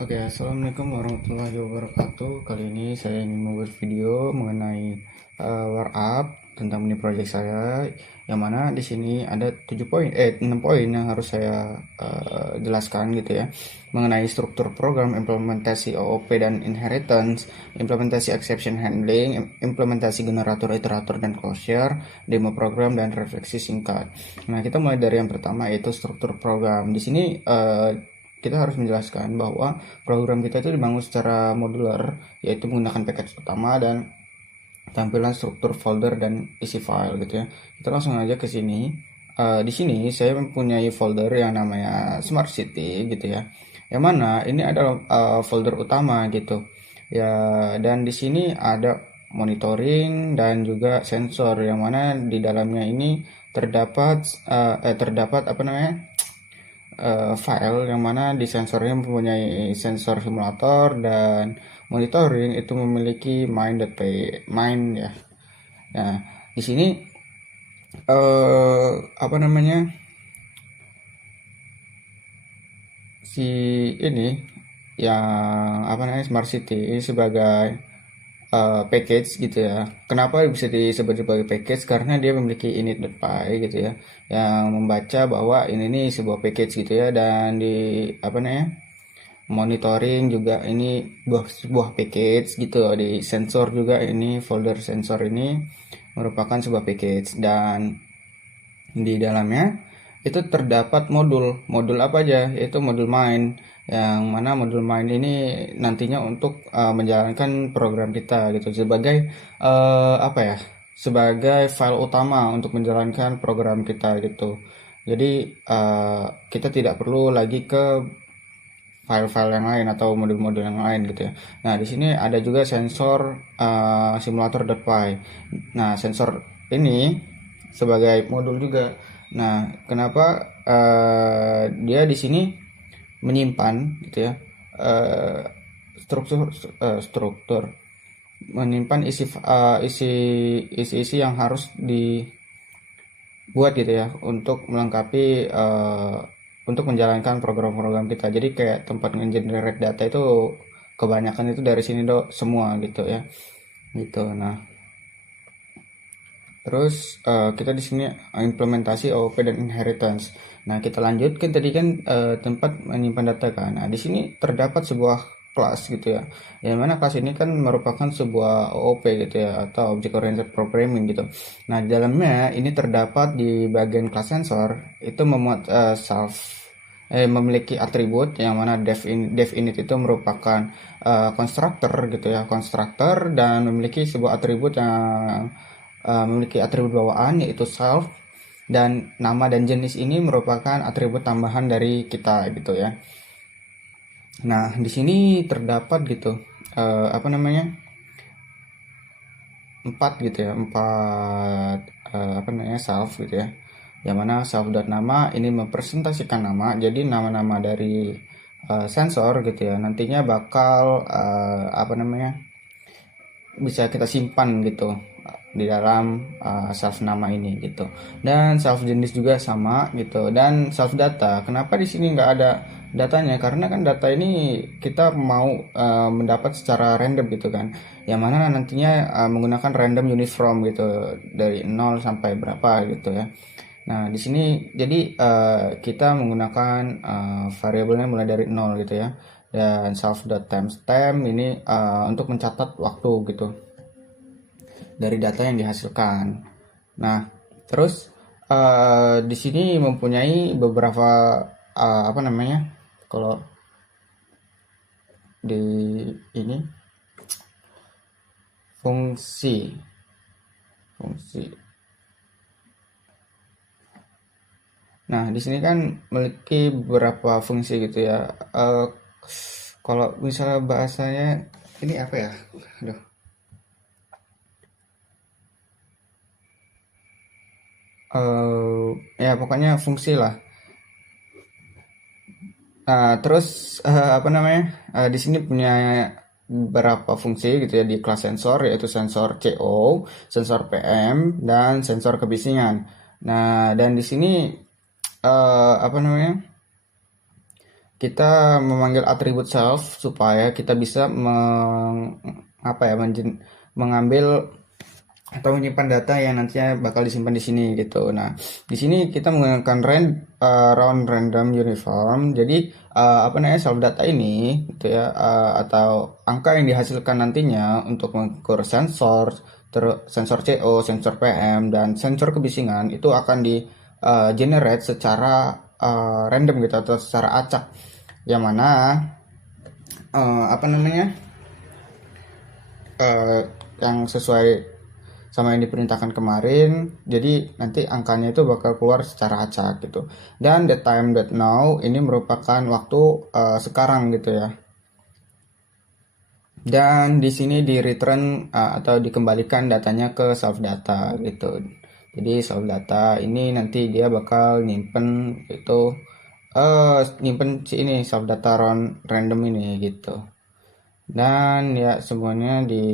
Oke, assalamualaikum warahmatullahi wabarakatuh. Kali ini saya ingin membuat video mengenai warm tentang mini project saya, yang mana di sini ada 6 poin yang harus saya jelaskan gitu ya, mengenai struktur program, implementasi OOP dan inheritance, implementasi exception handling, implementasi generator, iterator dan closure, demo program dan refleksi singkat. Nah, kita mulai dari yang pertama, yaitu struktur program. Di sini kita harus menjelaskan bahwa program kita itu dibangun secara modular, yaitu menggunakan package utama dan tampilan struktur folder dan isi file gitu ya. Kita langsung aja ke sini. Di sini saya mempunyai folder yang namanya Smart City gitu ya. Yang mana ini adalah folder utama gitu. Ya, dan di sini ada monitoring dan juga sensor, yang mana di dalamnya ini terdapat apa namanya? File yang mana di sensornya mempunyai sensor simulator, dan monitoring itu memiliki main ya. Nah, di sini apa namanya, si ini yang apa namanya, Smart City ini sebagai package gitu ya. Kenapa bisa disebut sebagai package? Karena dia memiliki init.py gitu ya, yang membaca bahwa ini nih sebuah package gitu ya. Dan di apa namanya, monitoring juga ini sebuah package gitu. Di sensor juga, ini folder sensor ini merupakan sebuah package. Dan di dalamnya itu terdapat modul apa aja, yaitu modul main, yang mana modul main ini nantinya untuk menjalankan program kita gitu, sebagai apa ya, sebagai file utama untuk menjalankan program kita gitu. Jadi kita tidak perlu lagi ke file-file yang lain atau modul-modul yang lain gitu ya. Nah, di sini ada juga sensor simulator.py. Nah, sensor ini sebagai modul juga. Nah, kenapa dia di sini menyimpan gitu ya, eh, struktur menyimpan isi yang harus dibuat gitu ya, untuk melengkapi untuk menjalankan program-program kita. Jadi kayak tempat nge-generate data itu kebanyakan itu dari sini semua gitu ya, gitu. Nah, terus kita di sini implementasi OOP dan inheritance. Nah, kita lanjutkan tadi kan tempat menyimpan data kan. Nah, di sini terdapat sebuah kelas gitu ya. Yang mana kelas ini kan merupakan sebuah OOP gitu ya, atau Object Oriented Programming gitu. Nah, di dalamnya ini terdapat di bagian kelas sensor itu memuat memiliki atribut, yang mana dev init itu merupakan constructor gitu ya, constructor, dan memiliki sebuah atribut yang memiliki atribut bawaan, yaitu self, dan nama dan jenis ini merupakan atribut tambahan dari kita gitu ya. Nah, di sini terdapat gitu apa namanya, empat gitu ya, empat apa namanya, self gitu ya, yang mana self.nama ini mempresentasikan nama. Jadi nama-nama dari sensor gitu ya, nantinya bakal apa namanya, bisa kita simpan gitu di dalam self nama ini gitu. Dan self jenis juga sama gitu, dan self data. Kenapa di sini nggak ada datanya? Karena kan data ini kita mau mendapat secara random gitu kan, yang mana nantinya menggunakan random unit from gitu, dari 0 sampai berapa gitu ya. Nah, di sini jadi kita menggunakan variabelnya mulai dari 0 gitu ya. Dan self.timestamp ini untuk mencatat waktu gitu dari data yang dihasilkan. Nah, terus di sini mempunyai beberapa apa namanya, kalau di ini, fungsi fungsi. Nah, di sini kan memiliki beberapa fungsi gitu ya. Eh, Kalau misalnya bahasanya ini apa ya? Aduh. Ya pokoknya fungsi lah. Nah, terus apa namanya? Di sini punya beberapa fungsi gitu ya di kelas sensor, yaitu sensor CO, sensor PM, dan sensor kebisingan. Nah, dan di sini apa namanya? kita memanggil atribut self supaya kita bisa mengambil atau menyimpan data yang nantinya bakal disimpan di sini gitu. Nah, di sini kita menggunakan round random uniform. Jadi self data ini gitu ya, atau angka yang dihasilkan nantinya untuk mengukur sensor, terus sensor CO, sensor PM dan sensor kebisingan itu akan di generate secara random gitu atau secara acak. Yang mana eh, apa namanya? eh, yang sesuai sama yang diperintahkan kemarin, jadi nanti angkanya itu bakal keluar secara acak gitu. Dan the time that now ini merupakan waktu sekarang gitu ya. Dan di sini di return atau dikembalikan datanya ke self data gitu. Jadi self data ini nanti dia bakal nyimpen itu nyimpen si ini self data random ini gitu. Dan ya semuanya di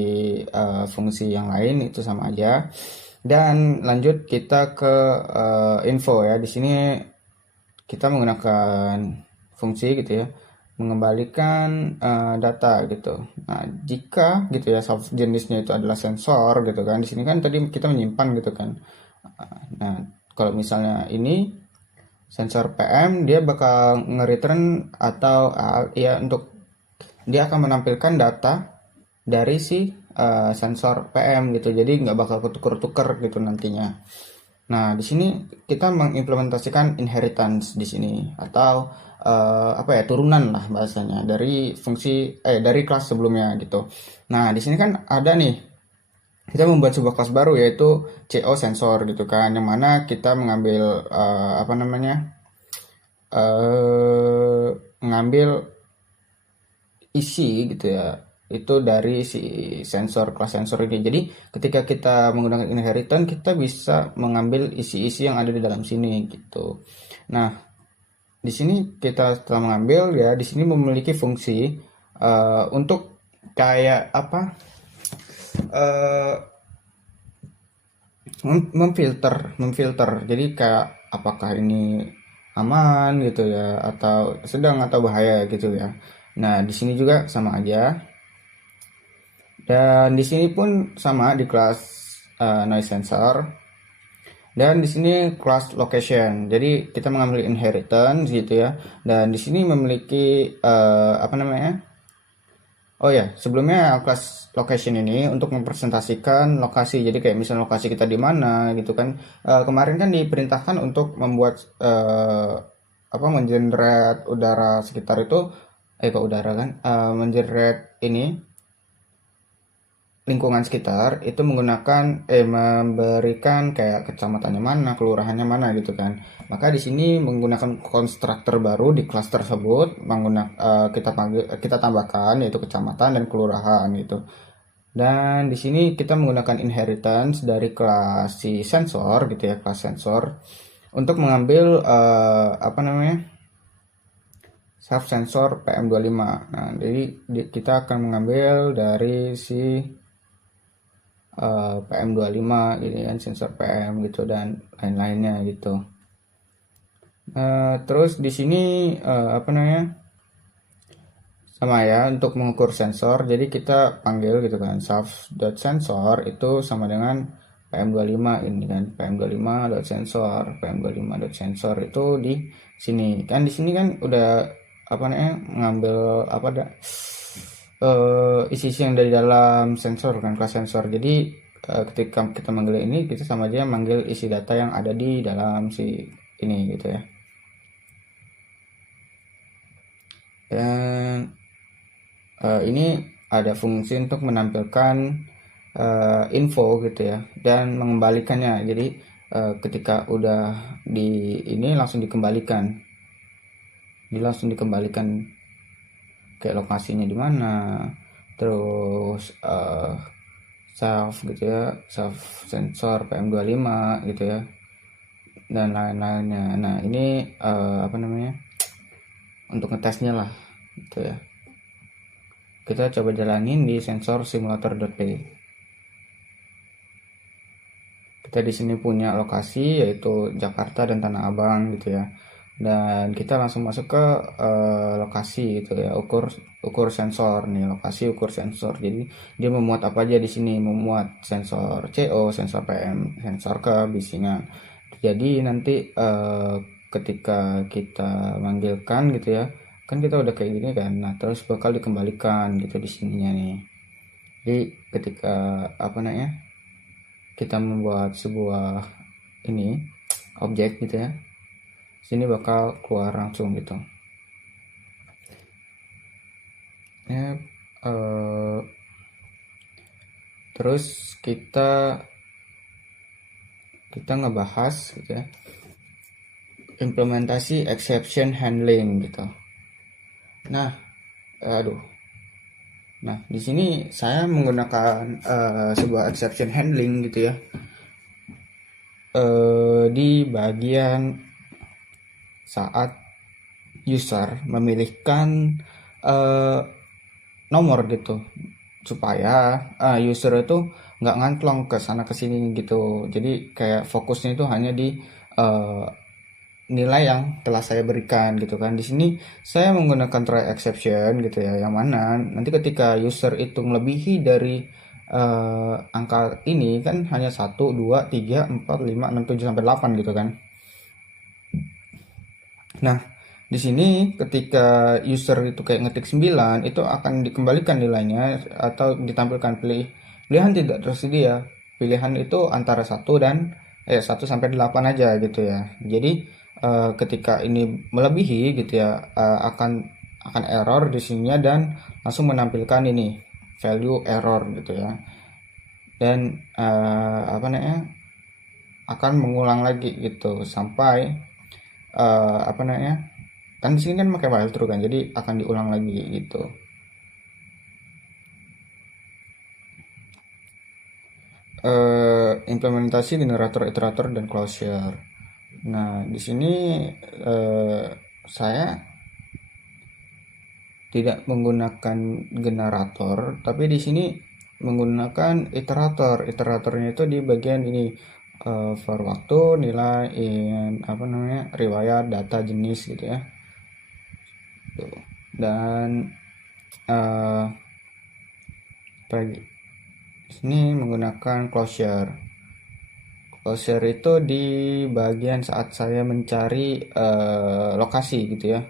fungsi yang lain itu sama aja. Dan lanjut kita ke info ya. Di sini kita menggunakan fungsi gitu ya, mengembalikan data gitu. Nah, jika gitu ya jenisnya itu adalah sensor gitu kan. Di sini kan tadi kita menyimpan gitu kan. Nah, kalau misalnya ini sensor PM, dia bakal nge-return atau ya untuk dia akan menampilkan data dari si sensor PM gitu. Jadi nggak bakal ketuker-tuker gitu nantinya. Nah, di sini kita mengimplementasikan inheritance di sini atau turunan lah bahasanya dari dari kelas sebelumnya gitu. Nah, di sini kan ada nih kita membuat sebuah kelas baru yaitu CO sensor gitu kan, yang mana kita mengambil mengambil isi gitu ya, itu dari si kelas sensor ini. Jadi ketika kita menggunakan inheritance kita bisa mengambil isi-isi yang ada di dalam sini gitu. Nah, di sini kita setelah mengambil ya, di sini memiliki fungsi untuk kayak apa, uh, memfilter. Jadi kayak apakah ini aman gitu ya, atau sedang atau bahaya gitu ya. Nah, di sini juga sama aja. Dan di sini pun sama di kelas noise sensor. Dan di sini class location. Jadi kita mengambil inheritance gitu ya. Dan di sini memiliki Oh ya, sebelumnya kelas location ini untuk mempresentasikan lokasi. Jadi kayak misalnya lokasi kita di mana gitu kan. Kemarin kan diperintahkan untuk membuat mengenerate udara sekitar itu ke udara kan, mengenerate ini lingkungan sekitar itu menggunakan memberikan kayak kecamatannya mana, kelurahannya mana gitu kan. Maka di sini menggunakan konstruktor baru di kelas tersebut, kita tambahkan yaitu kecamatan dan kelurahan gitu. Dan di sini kita menggunakan inheritance dari kelas si sensor gitu ya, kelas sensor untuk mengambil self sensor PM25. Nah, jadi kita akan mengambil dari si PM25 ini kan, sensor PM gitu dan lain-lainnya gitu. Terus di sini sama ya untuk mengukur sensor. Jadi kita panggil gitu kan, self.sensor itu sama dengan PM25 ini kan, PM25.sensor, PM25.sensor itu di sini kan. Di sini kan udah ngambil isi-isi yang dari dalam sensor kan, kelas sensor. Jadi ketika kita manggil ini, kita sama aja manggil isi data yang ada di dalam si ini gitu ya. Dan ini ada fungsi untuk menampilkan info gitu ya dan mengembalikannya. Jadi ketika udah di ini langsung dikembalikan, kayak lokasinya di mana, terus self gitu ya, self sensor PM25 gitu ya, dan lain-lainnya. Nah, ini untuk ngetesnya lah gitu ya. Kita coba jalanin di sensor simulator.p. Kita di sini punya lokasi yaitu Jakarta dan Tanah Abang gitu ya. Dan kita langsung masuk ke lokasi gitu ya, ukur ukur sensor nih, lokasi ukur sensor. Jadi dia memuat apa aja di sini, memuat sensor CO, sensor PM, sensor kebisingan. Jadi nanti ketika kita manggilkan gitu ya, kan kita udah kayak gini kan, nah terus bakal dikembalikan gitu di sininya nih. Jadi ketika apa namanya, kita membuat sebuah ini objek gitu ya, sini bakal keluar langsung gitu ya. eh, Terus kita kita ngebahas gitu ya, implementasi exception handling gitu. Nah, aduh. Nah, di sini saya menggunakan sebuah exception handling gitu ya. Di bagian saat user memilihkan eh, nomor gitu, supaya user itu nggak ngantlong ke sana ke sini gitu. Jadi kayak fokusnya itu hanya di eh, nilai yang telah saya berikan gitu kan. Di sini saya menggunakan try exception gitu ya, yang mana nanti ketika user itu melebihi dari angka ini kan hanya 1, 2, 3, 4, 5, 6, 7 sampai 8 gitu kan. Nah, di sini ketika user itu kayak ngetik 9, itu akan dikembalikan nilainya atau ditampilkan pilihan tidak tersedia. Pilihan itu antara 1 sampai 8 aja gitu ya. Jadi ketika ini melebihi gitu ya, akan error di sininya dan langsung menampilkan ini value error gitu ya. Dan apa namanya, akan mengulang lagi gitu sampai apa namanya, kan di sini kan pakai while true kan, jadi akan diulang lagi gitu. Implementasi generator, iterator, dan closure. Nah, di sini eh, saya tidak menggunakan generator, tapi di sini menggunakan iterator. Iteratornya itu di bagian ini, for waktu, nilai, apa namanya, riwayat, data, jenis gitu ya. Dan eh, sini menggunakan closure. Closure itu di bagian saat saya mencari lokasi gitu ya.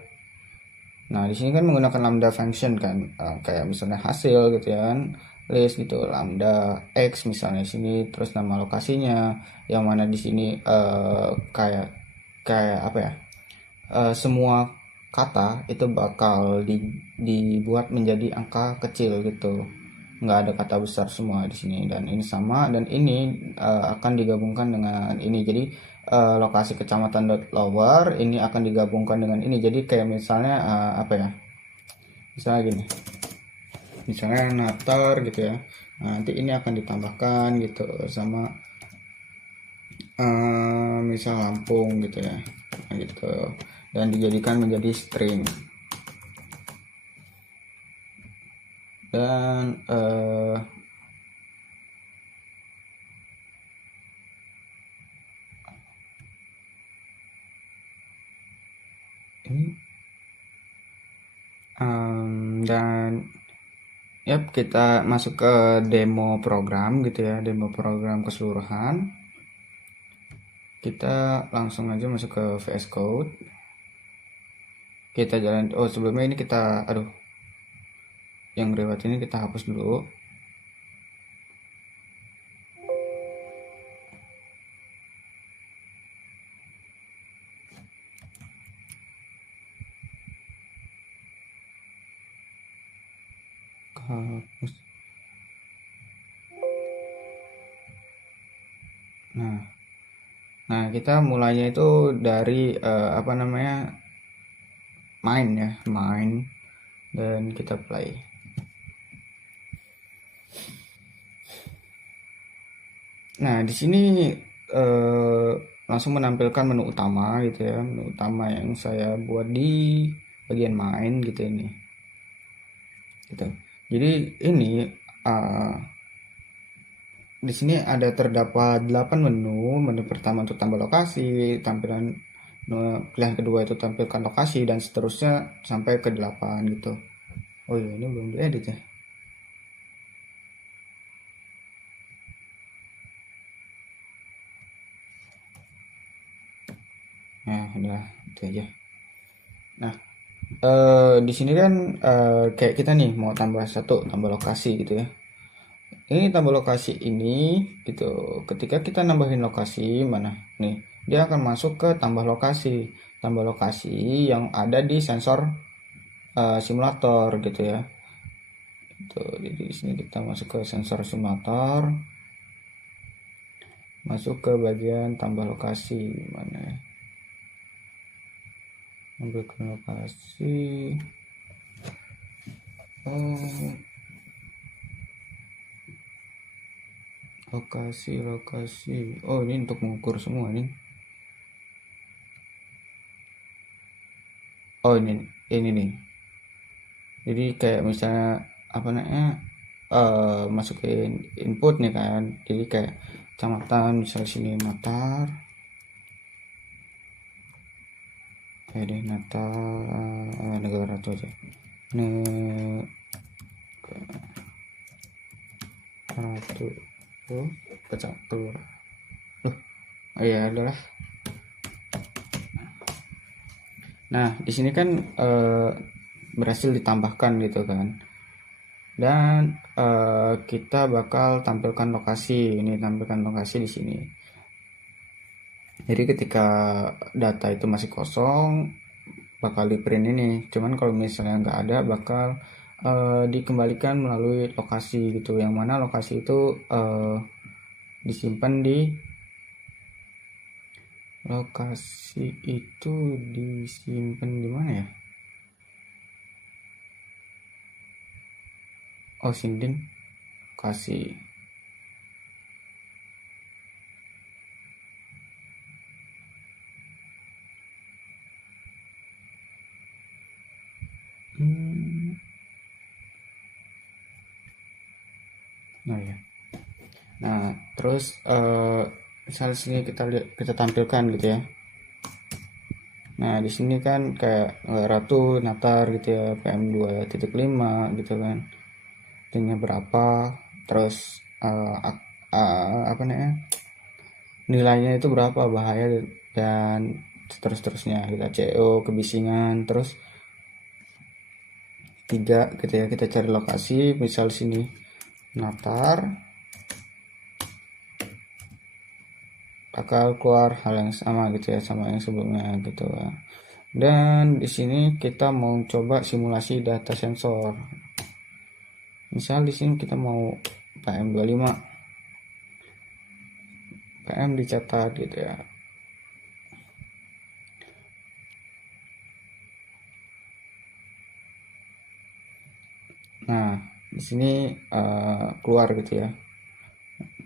Nah, di sini kan menggunakan lambda function kan, kayak misalnya hasil gitu ya kan, list gitu, lambda x misalnya di sini, terus nama lokasinya, yang mana di sini kayak kayak apa ya? Semua kata itu bakal dibuat menjadi angka kecil gitu, nggak ada kata besar semua di sini. Dan ini sama, dan ini akan digabungkan dengan ini, jadi lokasi kecamatan dot lower ini akan digabungkan dengan ini, jadi kayak misalnya apa ya, misalnya gini, misalnya Natar gitu ya. Nah, nanti ini akan ditambahkan gitu sama misal Lampung gitu ya, nah, gitu, dan dijadikan menjadi string. Dan ini dan yap, kita masuk ke demo program gitu ya, demo program keseluruhan. Kita langsung aja masuk ke VS Code. Kita jalan, oh sebelumnya ini kita, aduh, yang lewat ini kita hapus dulu. Hapus. Nah, nah kita mulainya itu dari apa namanya, main ya, main, dan kita play. Nah, di sini eh, langsung menampilkan menu utama gitu ya, menu utama yang saya buat di bagian main gitu ini. Gitu. Jadi ini eh, di sini ada terdapat 8 menu. Menu pertama untuk tambah lokasi, tampilan pilihan kedua itu tampilkan lokasi dan seterusnya sampai ke 8 gitu. Oh iya, ini belum diedit ya. Nah, udah itu aja. Nah, di sini kan kayak kita nih mau tambah satu, tambah lokasi gitu ya. Ini tambah lokasi ini gitu. Ketika kita nambahin lokasi mana nih, dia akan masuk ke tambah lokasi. Tambah lokasi yang ada di sensor simulator gitu ya. Jadi di sini kita masuk ke sensor simulator, masuk ke bagian tambah lokasi mana ya? Ambil ke lokasi. Oh, lokasi. Oh, ini untuk mengukur semua nih. Oh, ini nih. Jadi kayak misalnya apa namanya, masukin input nih kan. Jadi kayak kecamatan, misal sini Natar. Kayak deh Natar, negara itu aja. Ratu. Oh, pecah telur. Oh iya, adalah. Nah, di sini kan berhasil ditambahkan gitu kan. Dan kita bakal tampilkan lokasi. Ini tampilkan lokasi di sini. Jadi ketika data itu masih kosong, bakal di print ini. Cuman kalau misalnya nggak ada, bakal dikembalikan melalui lokasi gitu. Yang mana lokasi itu disimpan di lokasi itu disimpan di mana ya? Oh, sinden lokasi. Nah ya. Nah, terus misal sini kita tampilkan gitu ya. Nah, di sini kan kayak Ratu Natar gitu ya, PM2.5 gitu kan. Tingnya berapa, terus apa namanya? Nilainya itu berapa, bahaya dan seterusnya. Kita CO kebisingan, terus 3 gitu ya. Kita cari lokasi, misal sini Natar, bakal keluar hal yang sama gitu ya, sama yang sebelumnya gitu ya. Dan di sini kita mau coba simulasi data sensor. Misal di sini kita mau PM25, PM dicatat gitu ya. Nah, di sini keluar gitu ya.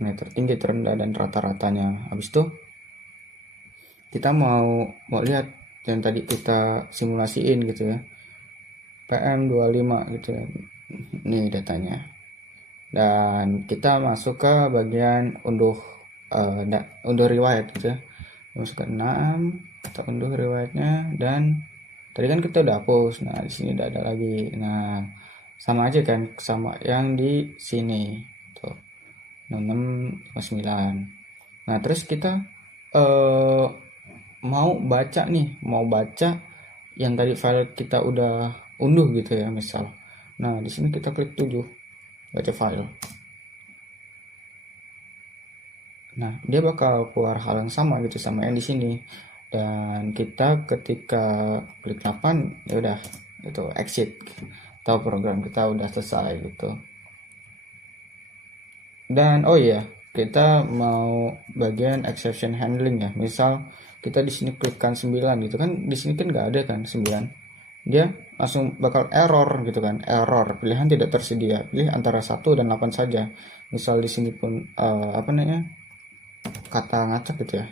Nah, tertinggi, terendah, dan rata-ratanya. Habis itu kita mau lihat yang tadi kita simulasiin gitu ya. PM25 gitu ya. Ini datanya. Dan kita masuk ke bagian unduh riwayat gitu ya. Masuk ke 6, kita unduh riwayatnya, dan tadi kan kita udah hapus. Nah, di sini udah ada lagi. Nah, sama aja kan sama yang di sini. Tuh. 659. Nah, terus kita eh mau baca yang tadi file kita udah unduh gitu ya, misal. Nah, di sini kita klik 7, baca file. Nah, dia bakal keluar hal yang sama gitu sama yang di sini. Dan kita ketika klik 8, ya udah itu exit. Tahu program kita udah selesai gitu. Dan oh iya, kita mau bagian exception handling ya. Misal kita di sini klikkan 9 gitu kan, di sini kan nggak ada kan 9. Dia langsung bakal error gitu kan. Error, pilihan tidak tersedia. Pilih antara 1 dan 8 saja. Misal di sini pun apa namanya? Kata ngacak gitu ya.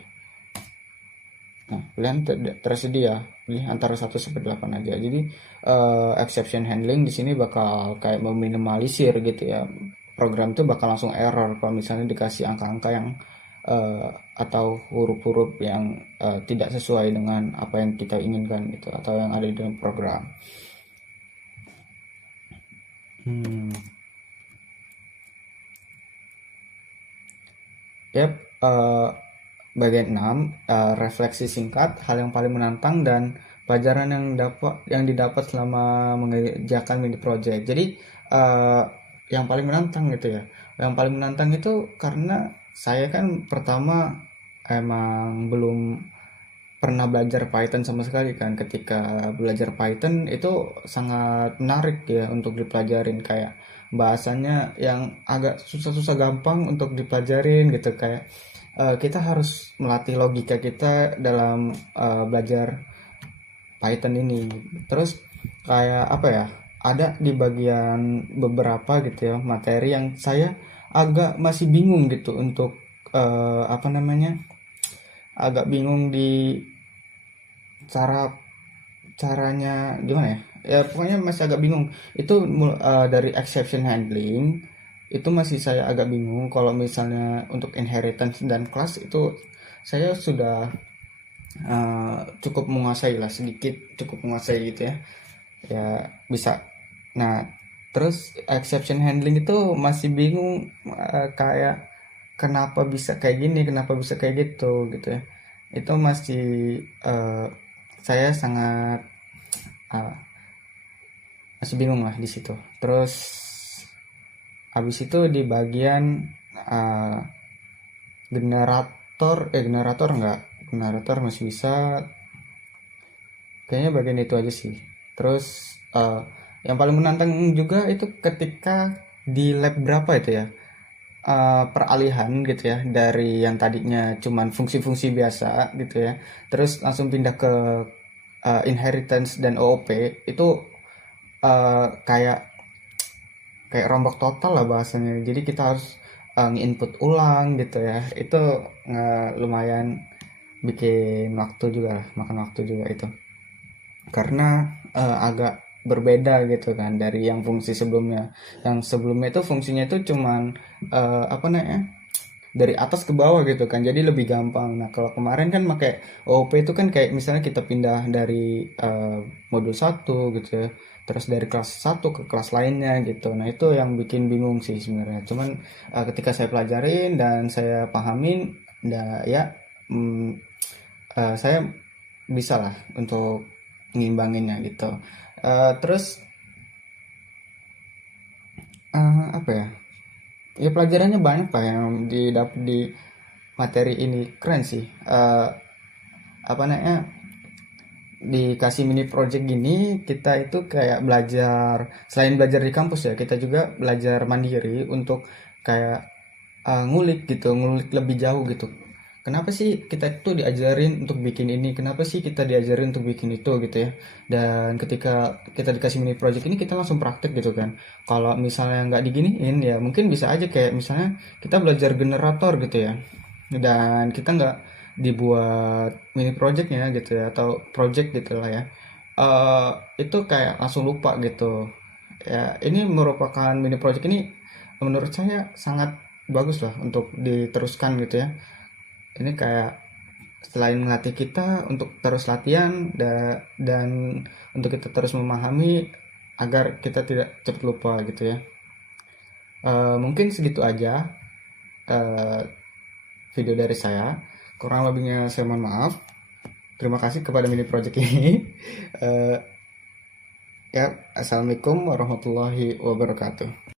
Nah, pilihan tidak tersedia. Pilih antara 1 sampai 8 aja. Jadi exception handling di sini bakal kayak meminimalisir gitu ya. Program itu bakal langsung error kalau misalnya dikasih angka-angka yang eh, atau huruf-huruf yang tidak sesuai dengan apa yang kita inginkan gitu atau yang ada di dalam program. Hmm. Yap, bagian 6, refleksi singkat, hal yang paling menantang dan pelajaran yang didapat selama mengerjakan mini project. Jadi eh, yang paling menantang gitu ya. Yang paling menantang itu karena saya kan pertama emang belum pernah belajar Python sama sekali kan. Ketika belajar Python itu sangat menarik ya untuk dipelajarin, kayak bahasanya yang agak susah-susah gampang untuk dipelajarin gitu, kayak kita harus melatih logika kita dalam belajar Python ini. Terus kayak apa ya? Ada di bagian beberapa gitu ya materi yang saya agak masih bingung gitu untuk apa namanya? Agak bingung di cara caranya gimana ya? Ya pokoknya masih agak bingung. Itu dari exception handling itu masih saya agak bingung. Kalau misalnya untuk inheritance dan class itu saya sudah cukup menguasai lah, sedikit cukup menguasai gitu ya. Ya bisa. Nah, terus exception handling itu masih bingung, kayak kenapa bisa kayak gini, kenapa bisa kayak gitu gitu ya. Itu masih eh, saya sangat uh, masih bingung lah di situ. Terus habis itu di bagian uh, generator masih bisa, kayaknya bagian itu aja sih. Terus yang paling menantang juga itu ketika di lab berapa itu ya, peralihan gitu ya dari yang tadinya cuman fungsi-fungsi biasa gitu ya, terus langsung pindah ke inheritance dan OOP. Itu kayak kayak rombak total lah bahasanya. Jadi kita harus nge-input ulang gitu ya. Itu lumayan bikin waktu juga lah, makan waktu juga itu. Karena agak berbeda gitu kan dari yang fungsi sebelumnya. Yang sebelumnya itu fungsinya itu cuman apa namanya? Dari atas ke bawah gitu kan. Jadi lebih gampang. Nah, kalau kemarin kan pakai OOP itu kan kayak misalnya kita pindah dari modul satu gitu ya. Terus dari kelas satu ke kelas lainnya gitu. Nah, itu yang bikin bingung sih sebenarnya. Cuman ketika saya pelajarin dan saya pahamin, ya mm, saya bisa lah untuk ngimbanginnya gitu. Terus apa ya? Ya pelajarannya banyak lah yang didapat di materi ini, keren sih. Apa namanya, dikasih mini project gini kita itu kayak belajar, selain belajar di kampus ya kita juga belajar mandiri untuk kayak ngulik gitu, ngulik lebih jauh gitu. Kenapa sih kita itu diajarin untuk bikin ini, kenapa sih kita diajarin untuk bikin itu gitu ya. Dan ketika kita dikasih mini project ini kita langsung praktek gitu kan. Kalau misalnya nggak diginiin ya mungkin bisa aja kayak misalnya kita belajar generator gitu ya, dan kita nggak dibuat mini projectnya gitu ya atau project gitu lah ya. Eh, itu kayak langsung lupa gitu ya. Ini merupakan mini project ini menurut saya sangat bagus lah untuk diteruskan gitu ya. Ini kayak selain melatih kita untuk terus latihan dan untuk kita terus memahami agar kita tidak cepat lupa gitu ya. Mungkin segitu aja eh, video dari saya. Kurang lebihnya saya mohon maaf. Terima kasih kepada mini project ini. Eh, ya, assalamualaikum warahmatullahi wabarakatuh.